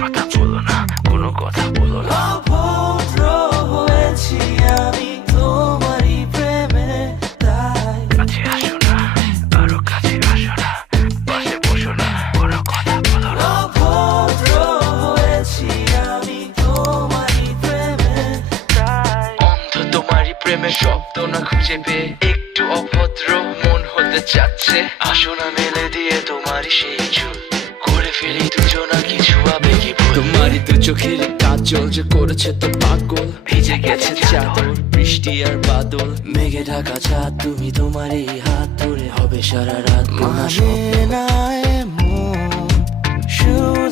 কথা বলো না, কোনো কথা বলো না। অভদ্র হয়েছি আমি তোমারই প্রেমে, তাই কাছে আসো না, আরো কাছে আসো না, পাশে বসো না, কোনো কথা বলো না। অভদ্র হয়েছি আমি তোমারই প্রেমে, তাই অন্ধ তোমারই প্রেমে শব্দ না খুঁজে পেয়ে একটু অভদ্র মন হতে চাচ্ছে। আসো না মেলে দিয়ে তোমারই সেই চুল, করে ফেলি দুজনা কিছু আবেগী ভুল। তোমারই দু চোখের কাজল যে করেছে তো পাগল, ভিজে গেছে চাদর বৃষ্টি আর বাদল, মেঘে ঢাকা চাঁদ তুমি তোমারই হাত ধরে হবে সারা রাত। মানে না এমন শুধু